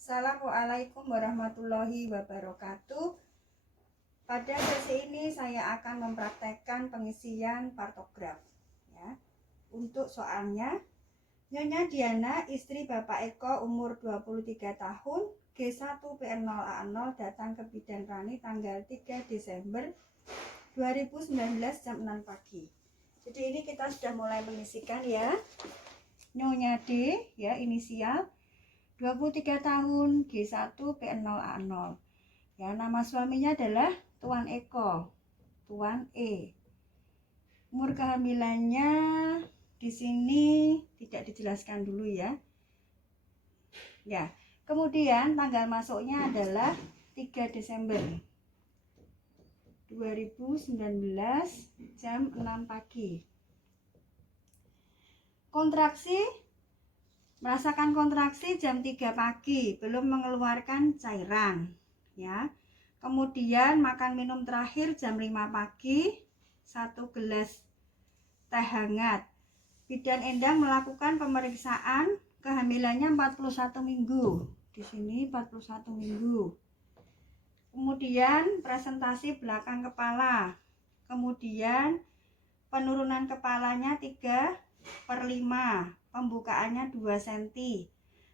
Assalamualaikum warahmatullahi wabarakatuh. Pada sesi ini saya akan mempraktekkan pengisian partograf ya. Untuk soalnya, Nyonya Diana, istri Bapak Eko, umur 23 tahun, G1PN0A0, datang ke Bidan Rani tanggal 3 Desember 2019 jam 6 pagi. Jadi ini kita sudah mulai mengisikan ya. Nyonya D ya, inisial 23 tahun, G1PN0A0. Ya, nama suaminya adalah Tuan Eko, Tuan E. Umur kehamilannya di sini tidak dijelaskan dulu ya. Ya, kemudian tanggal masuknya adalah 3 Desember 2019 jam 6 pagi. Merasakan kontraksi jam 3 pagi, belum mengeluarkan cairan ya. Kemudian makan minum terakhir jam 5 pagi, 1 gelas teh hangat. Bidan Endang melakukan pemeriksaan kehamilannya 41 minggu. Di sini 41 minggu. Kemudian presentasi belakang kepala. Kemudian penurunan kepalanya 3/5. Pembukaannya 2 cm.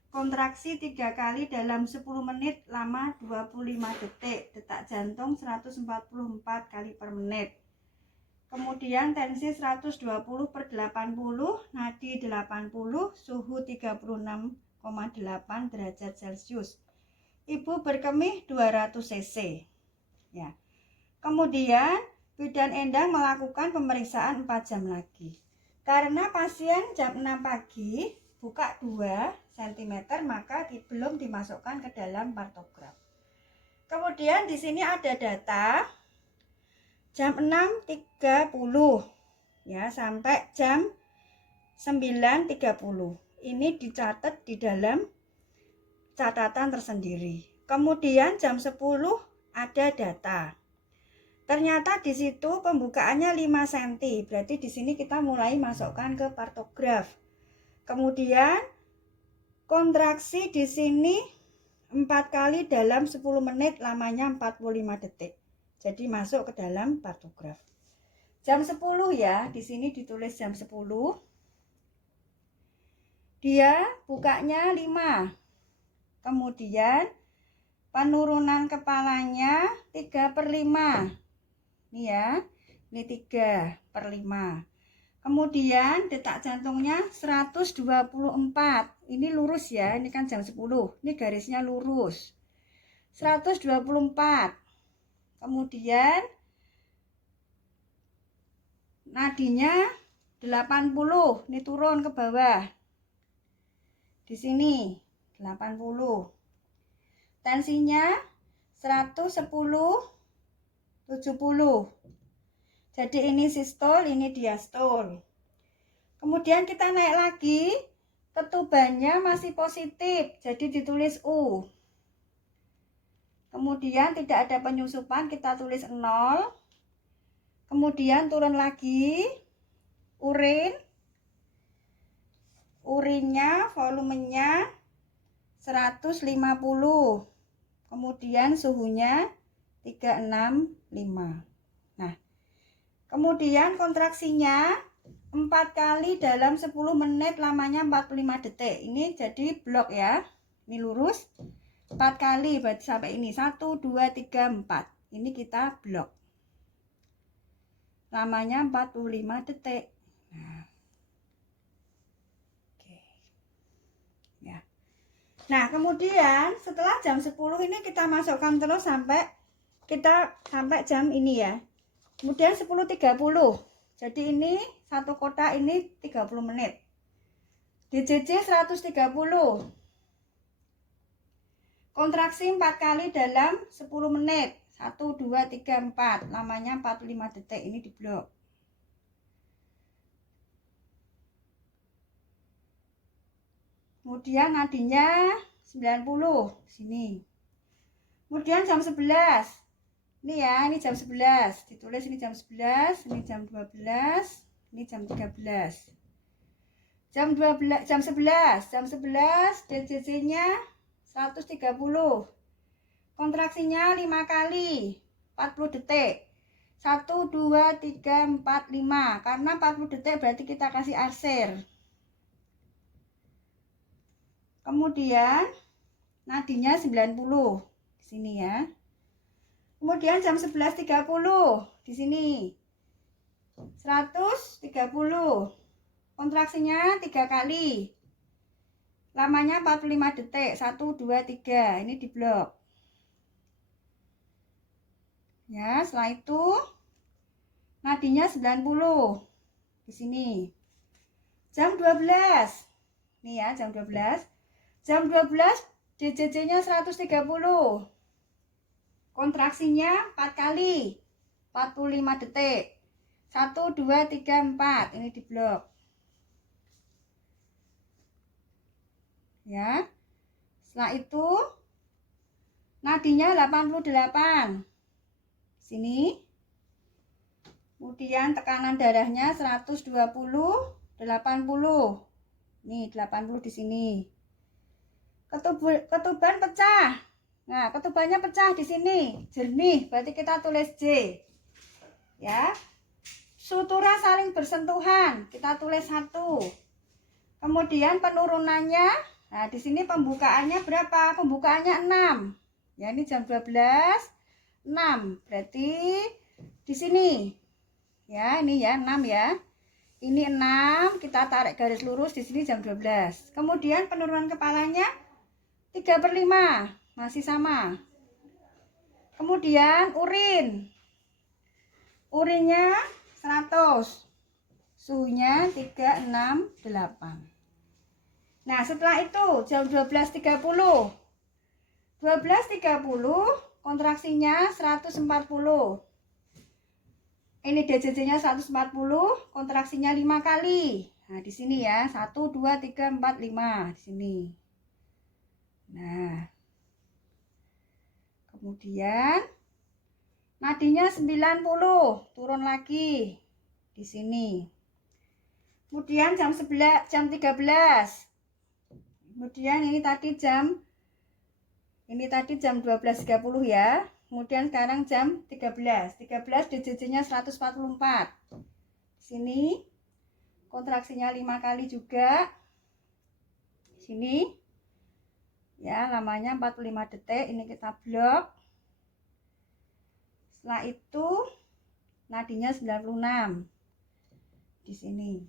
Kontraksi 3 kali dalam 10 menit, lama 25 detik. Detak jantung 144 kali per menit. Kemudian tensi 120/80, nadi 80, suhu 36,8 derajat Celcius. Ibu berkemih 200 cc. Ya. Kemudian Bidan Endang melakukan pemeriksaan 4 jam lagi. Karena pasien jam 6 pagi buka 2 cm, maka belum dimasukkan ke dalam partograf. Kemudian di sini ada data jam 6.30 ya sampai jam 9.30. Ini dicatat di dalam catatan tersendiri. Kemudian jam 10 ada data. Ternyata di situ pembukaannya 5 cm. Berarti di sini kita mulai masukkan ke partograf. Kemudian kontraksi di sini 4 kali dalam 10 menit, lamanya 45 detik. Jadi masuk ke dalam partograf. Jam 10 ya, di sini ditulis jam 10. Dia bukanya 5. Kemudian penurunan kepalanya 3/5. Ini ya, ini 3/5. Kemudian detak jantungnya 124. Ini lurus ya, ini kan jam 10. Ini garisnya lurus. 124. Kemudian nadinya 80. Ini turun ke bawah. Di sini 80. Tensinya 110/70. Jadi ini sistol, ini diastol. Kemudian kita naik lagi, ketubannya masih positif, jadi ditulis U. Kemudian tidak ada penyusupan, kita tulis 0. Kemudian turun lagi, urinnya volumenya 150. Kemudian suhunya 365. Nah, kemudian kontraksinya 4 kali dalam 10 menit, lamanya 45 detik. Ini jadi blok ya. Ini lurus. 4 kali berarti sampai ini 1, 2, 3, 4. Ini kita blok. Lamanya 45 detik. Nah. Oke. Ya. Nah, kemudian setelah jam 10 ini kita masukkan terus sampai jam ini ya. Kemudian 10.30. Jadi ini satu kotak ini 30 menit. DJJ 130. Kontraksi 4 kali dalam 10 menit. 1, 2, 3, 4. Lamanya 45 detik. Ini di blok. Kemudian nadinya 90. Sini. Kemudian jam 11. Ini ya, ini jam 11. Ditulis ini jam 11, ini jam 12, ini jam 13. Jam 11 DJJ-nya 130. Kontraksinya 5 kali 40 detik. 1 2 3 4 5. Karena 40 detik berarti kita kasih arsir. Kemudian nadinya 90 di sini ya. Kemudian jam 11.30 di sini 130. Kontraksinya 3 kali. Lamanya 45 detik. 1 2 3. Ini di blok. Ya, setelah itu nadinya 90 di sini. Jam 12. Nih ya, jam 12. Jam 12 DJJ-nya 130. Kontraksinya 4 kali. 45 detik. 1 2 3 4. Ini di blok. Ya. Setelah itu nadinya 88. Sini. Kemudian tekanan darahnya 120, 80. Nih, 80 di sini. Ketuban pecah. Nah, ketubannya pecah di sini. Jernih, berarti kita tulis J. Ya. Sutura saling bersentuhan, kita tulis 1. Kemudian penurunannya, nah di sini pembukaannya berapa? Pembukaannya 6. Ya, ini jam 12. 6 berarti di sini ya, ini ya 6 ya, ini 6, kita tarik garis lurus di sini jam 12. Kemudian penurunan kepalanya 3/5 masih sama. Kemudian urinnya 100, suhunya 368. Nah setelah itu jam 12.30 kontraksinya 140. Ini DJJ-nya 140, kontraksinya 5 kali. Nah, di sini ya, 1 2 3 4 5 di sini. Nah. Kemudian nadinya 90, turun lagi di sini. Kemudian jam 13. Kemudian ini tadi jam 12.30 ya. Kemudian sekarang jam 13 DJJ-nya 144. Sini kontraksinya 5 kali juga. Sini ya, lamanya 45 detik. Ini kita blok. Setelah itu nadinya 96 di sini.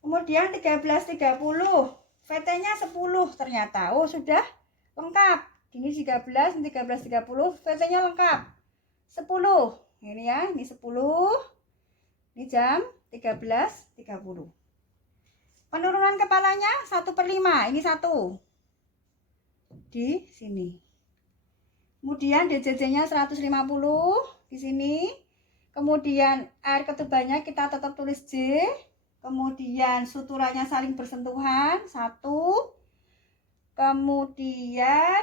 Kemudian 13.30 VT-nya 10 ternyata. Oh, sudah lengkap. Ini 13, ini 13.30, VT-nya lengkap 10. Ini ya, ini 10. Ini jam 13.30. Penurunan kepalanya 1/5. Ini 1 di sini. Kemudian DJJ-nya 150 di sini. Kemudian air ketubannya kita tetap tulis J. Kemudian suturanya saling bersentuhan 1. Kemudian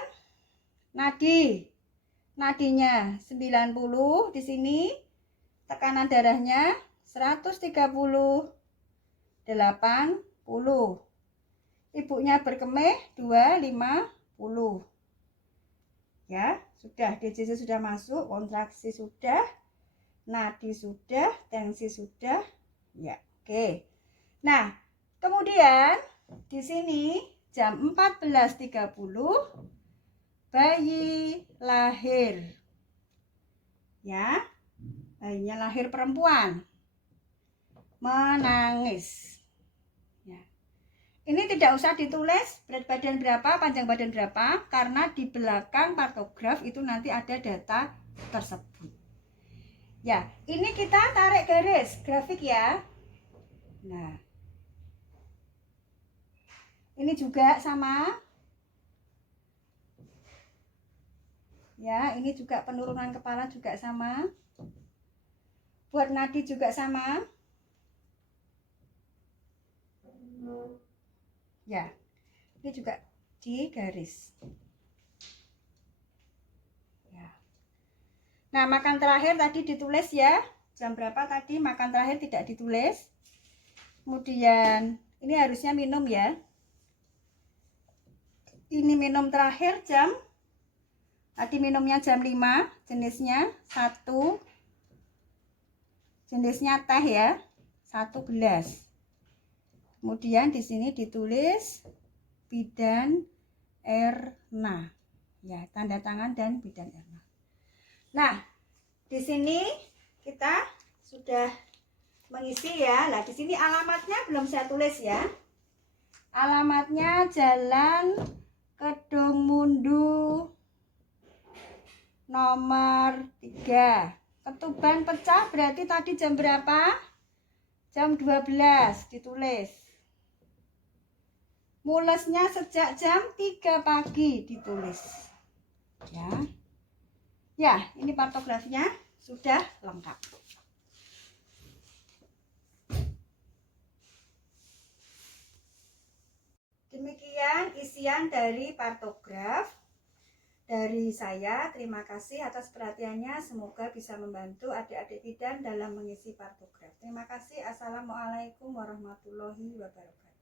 nadinya 90 di sini. Tekanan darahnya 130, 80. Ibunya berkemih 250. Ya, sudah DJJ sudah masuk, kontraksi sudah, nadi sudah, tensi sudah. Ya, oke. Nah, kemudian di sini jam 14.30 bayi lahir. Ya, bayinya lahir perempuan. Menangis. Ya. Ini tidak usah ditulis berat badan berapa, panjang badan berapa, karena di belakang partograf itu nanti ada data tersebut. Ya, ini kita tarik garis grafik ya. Nah, ini juga sama. Ya, ini juga penurunan kepala juga sama. Buat nadi juga sama. Ya, ini juga di garis. Ya. Nah, makan terakhir tadi ditulis ya. Jam berapa tadi makan terakhir tidak ditulis. Kemudian ini harusnya minum ya. ini minum terakhir tadi minumnya jam 5, jenisnya 1, jenisnya teh ya, 1 gelas. Kemudian di sini ditulis Bidan Erna, ya, tanda tangan dan Bidan Erna. Nah, di sini kita sudah mengisi ya. Nah, di sini alamatnya belum saya tulis ya. Alamatnya Jalan Kedung Mundu nomor 3. Ketuban pecah berarti tadi jam berapa? Jam 12 ditulis. Mulesnya sejak jam 3 pagi ditulis. Ya. Ya, ini patografinya sudah lengkap. Demikian isian dari partograf dari saya. Terima kasih atas perhatiannya. Semoga bisa membantu adik-adik bidan dalam mengisi partograf. Terima kasih. Assalamualaikum warahmatullahi wabarakatuh.